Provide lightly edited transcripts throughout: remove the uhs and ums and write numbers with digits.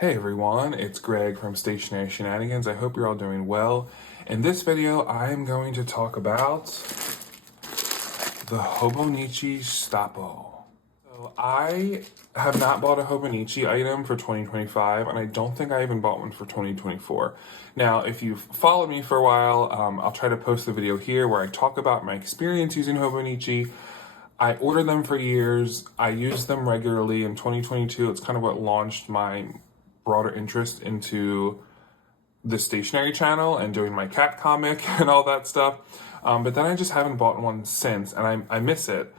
Hey everyone, it's Greg from Stationery Shenanigans. I hope you're all doing well. In this video, I am going to talk about the Hobonichi Stappo. So I have not bought a Hobonichi item for 2025, and I don't think I even bought one for 2024. Now, if you've followed me for a while, I'll try to post a video here where I talk about my experience using Hobonichi. I ordered them for years. I use them regularly. In 2022, it's kind of what launched my broader interest into the stationery channel and doing my cat comic and all that stuff. But then I just haven't bought one since, and I miss it.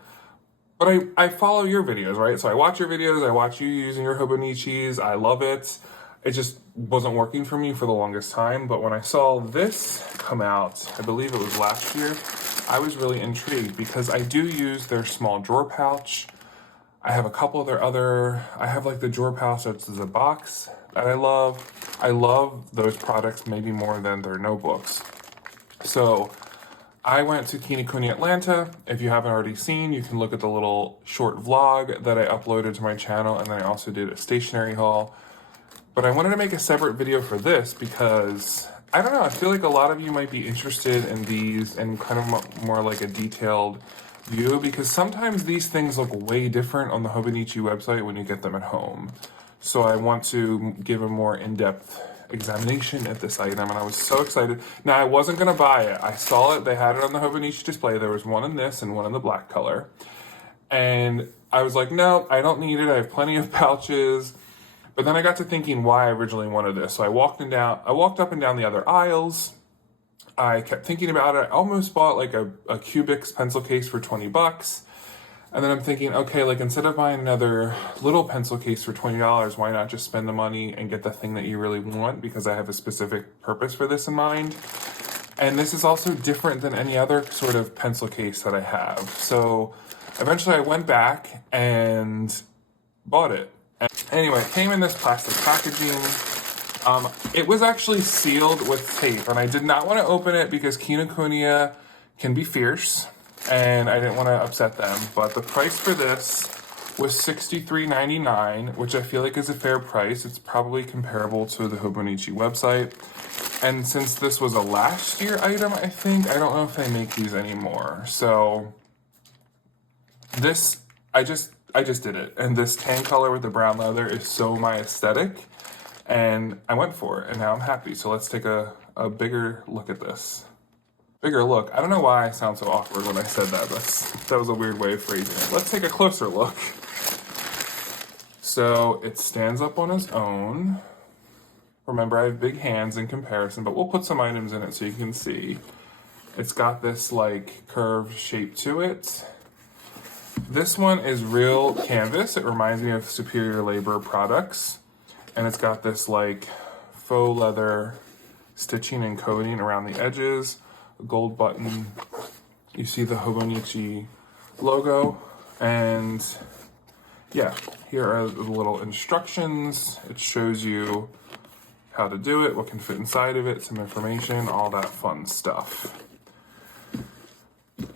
But I follow your videos, right? So I watch your videos, I watch you using your Hobonichis, I love it. It just wasn't working for me for the longest time. But when I saw this come out, I believe it was last year, I was really intrigued because I do use their small drawer pouch. I have a couple of I have like the drawer pouch that's a box that I love. I love those products maybe more than their notebooks. So I went to Kinokuni Atlanta. If you haven't already seen, you can look at the little short vlog that I uploaded to my channel, and then I also did a stationery haul. But I wanted to make a separate video for this because, I don't know, I feel like a lot of you might be interested in these and kind of more like a detailed view, because sometimes these things look way different on the Hobonichi website when you get them at home. So I want to give a more in-depth examination at this item, and I was so excited. Now, I wasn't going to buy it. I saw it. They had it on the Hobonichi display. There was one in this and one in the black color. And I was like, no, I don't need it. I have plenty of pouches. But then I got to thinking why I originally wanted this. So I walked up and down the other aisles. I kept thinking about it. I almost bought like a Cubics pencil case for 20 bucks. And then I'm thinking, okay, like instead of buying another little pencil case for $20, why not just spend the money and get the thing that you really want? Because I have a specific purpose for this in mind. And this is also different than any other sort of pencil case that I have. So eventually I went back and bought it. And anyway, it came in this plastic packaging. It was actually sealed with tape, and I did not want to open it because Kinokuniya can be fierce, and I didn't want to upset them. But the price for this was $63.99, which I feel like is a fair price. It's probably comparable to the Hobonichi website. And since this was a last year item, I don't know if they make these anymore. So this, I just did it. And this tan color with the brown leather is so my aesthetic. And I went for it, and now I'm happy. So let's take a bigger look at this. Bigger look. I don't know why I sound so awkward when I said that. That was a weird way of phrasing it. Let's take a closer look. So it stands up on its own. Remember, I have big hands in comparison, but we'll put some items in it so you can see. It's got this like curved shape to it. This one is real canvas. It reminds me of Superior Labor products. And it's got this like faux leather stitching and coating around the edges, a gold button. You see the Hobonichi logo, and yeah, here are the little instructions. It shows you how to do it, what can fit inside of it, some information, all that fun stuff.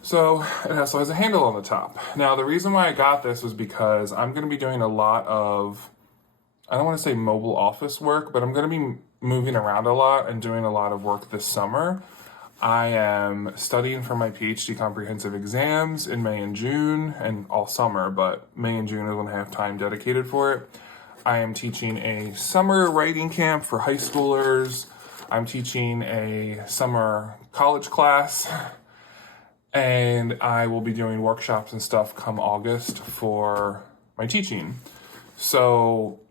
So it also has a handle on the top. Now, the reason why I got this was because I'm going to be doing a lot of, I don't want to say mobile office work, but I'm going to be moving around a lot and doing a lot of work this summer. I am studying for my PhD comprehensive exams in May and June, and all summer, but May and June is when I have time dedicated for it. I am teaching a summer writing camp for high schoolers. I'm teaching a summer college class, and I will be doing workshops and stuff come August for my teaching. So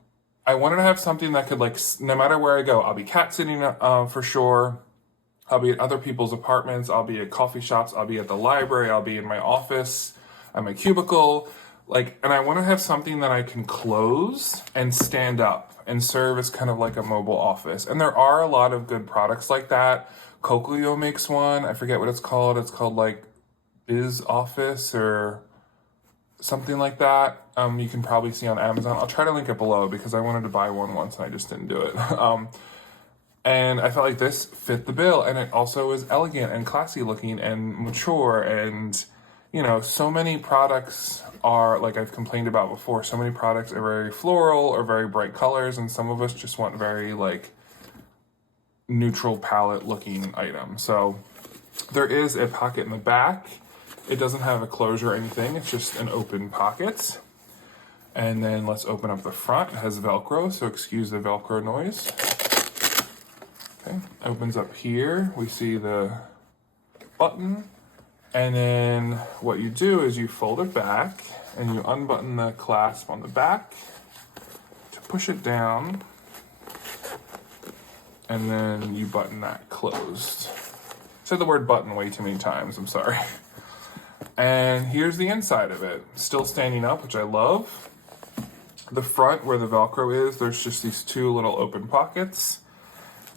I wanted to have something that could, like, no matter where I go, I'll be cat sitting for sure. I'll be at other people's apartments. I'll be at coffee shops. I'll be at the library. I'll be in my office, at my cubicle. And I want to have something that I can close and stand up and serve as kind of like a mobile office. And there are a lot of good products like that. Cocoyo makes one. I forget what it's called. It's called like Biz Office or something like that. You can probably see on Amazon. I'll try to link it below because I wanted to buy one once and I just didn't do it. And I felt like this fit the bill, and it also is elegant and classy looking and mature, and you know, so many products are, like I've complained about before, so many products are very floral or very bright colors, and some of us just want very like neutral palette looking items. So there is a pocket in the back. It doesn't have a closure or anything, it's just an open pocket. And then let's open up the front. It has Velcro, so excuse the Velcro noise. Okay, opens up here. We see the button. And then what you do is you fold it back and you unbutton the clasp on the back to push it down. And then you button that closed. Said the word button way too many times, I'm sorry. And here's the inside of it. Still standing up, which I love. The front where the Velcro is, there's just these two little open pockets.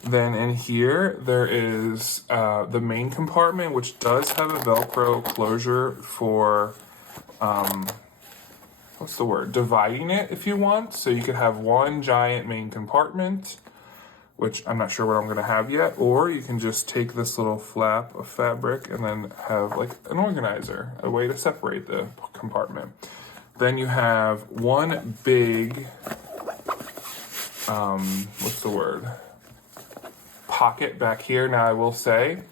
Then in here, there is the main compartment, which does have a Velcro closure for, what's the word? Dividing it if you want. So you could have one giant main compartment, which I'm not sure what I'm going to have yet, or you can just take this little flap of fabric and then have like an organizer, a way to separate the compartment. Then you have one big, what's the word? Pocket back here. Now I will say,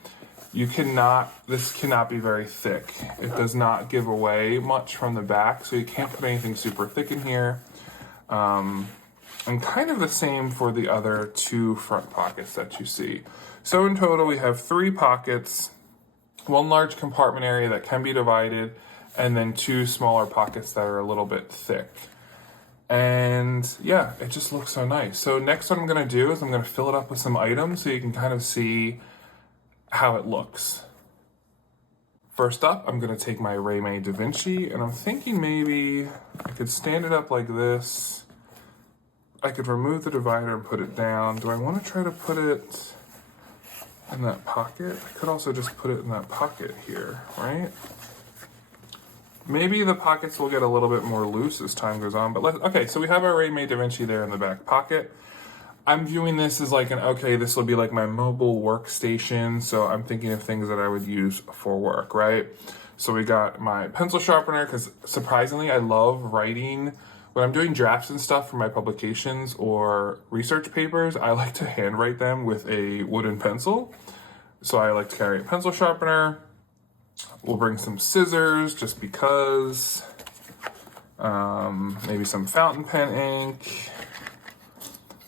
this cannot be very thick. It does not give away much from the back, so you can't put anything super thick in here. And kind of the same for the other two front pockets that you see. So in total, we have 3 pockets, one large compartment area that can be divided, and then 2 smaller pockets that are a little bit thick. And yeah, it just looks so nice. So next what I'm gonna do is I'm gonna fill it up with some items so you can kind of see how it looks. First up, I'm gonna take my Raymay Da Vinci, and I'm thinking maybe I could stand it up like this. I could remove the divider and put it down. Do I want to try to put it in that pocket? I could also just put it in that pocket here, right? Maybe the pockets will get a little bit more loose as time goes on, but okay, so we have our Raymay Da Vinci there in the back pocket. I'm viewing this as like this will be like my mobile workstation, so I'm thinking of things that I would use for work, right? So we got my pencil sharpener, because surprisingly, I love writing. When I'm doing drafts and stuff for my publications or research papers, I like to handwrite them with a wooden pencil. So I like to carry a pencil sharpener. We'll bring some scissors just because. Maybe some fountain pen ink.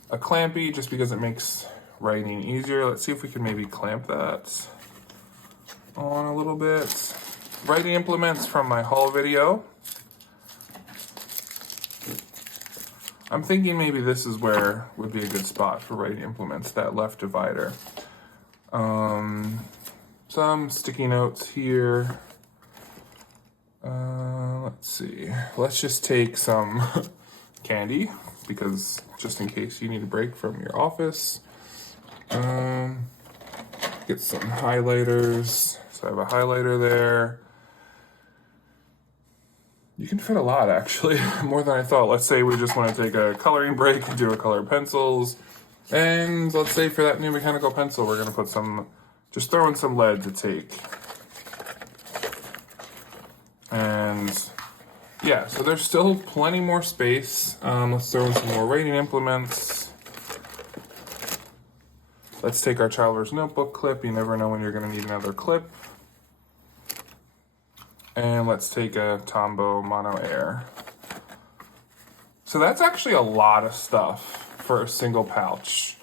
A clampy just because it makes writing easier. Let's see if we can maybe clamp that on a little bit. Writing implements from my haul video. I'm thinking maybe this is where would be a good spot for writing implements, that left divider. Some sticky notes here. Let's see. Let's just take some candy, because just in case you need a break from your office. Get some highlighters. So I have a highlighter there. You can fit a lot, actually, more than I thought. Let's say we just want to take a coloring break and do a color pencils. And let's say for that new mechanical pencil, we're going to put just throw in some lead to take. And yeah, so there's still plenty more space. Let's throw in some more writing implements. Let's take our Traveler's Notebook clip. You never know when you're going to need another clip. And let's take a Tombow Mono Air. So that's actually a lot of stuff for a single pouch.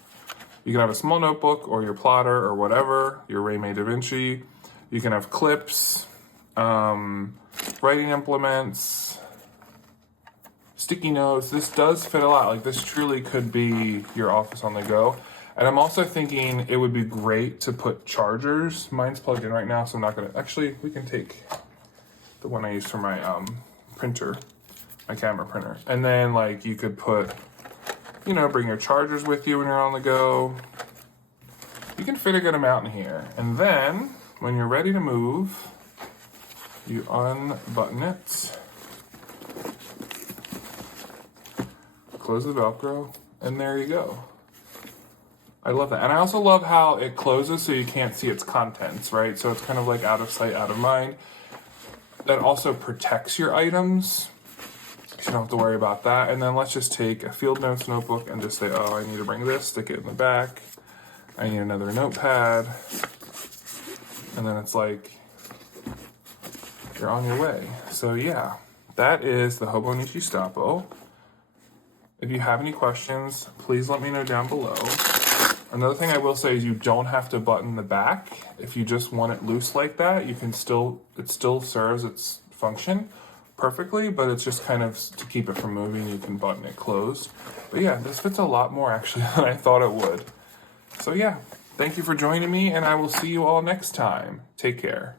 You can have a small notebook or your plotter or whatever, your Raymay Da Vinci. You can have clips, writing implements, sticky notes. This does fit a lot. Like, this truly could be your office on the go. And I'm also thinking it would be great to put chargers. Mine's plugged in right now, so I'm not gonna, actually, we can take the one I use for my printer, my camera printer. And then like you could put, bring your chargers with you when you're on the go. You can fit a good amount in here. And then when you're ready to move, you unbutton it, close the Velcro, and there you go. I love that. And I also love how it closes so you can't see its contents, right? So it's kind of like out of sight, out of mind. that also protects your items. You don't have to worry about that. And then let's just take a field notes notebook and just say, oh, I need to bring this, stick it in the back. I need another notepad. And then it's like, you're on your way. So yeah, that is the Hobonichi Stappo. If you have any questions, please let me know down below. Another thing I will say is you don't have to button the back. If you just want it loose like that, you can still, it still serves its function perfectly, but it's just kind of to keep it from moving, you can button it closed. But yeah, this fits a lot more actually than I thought it would. So yeah, thank you for joining me, and I will see you all next time. Take care.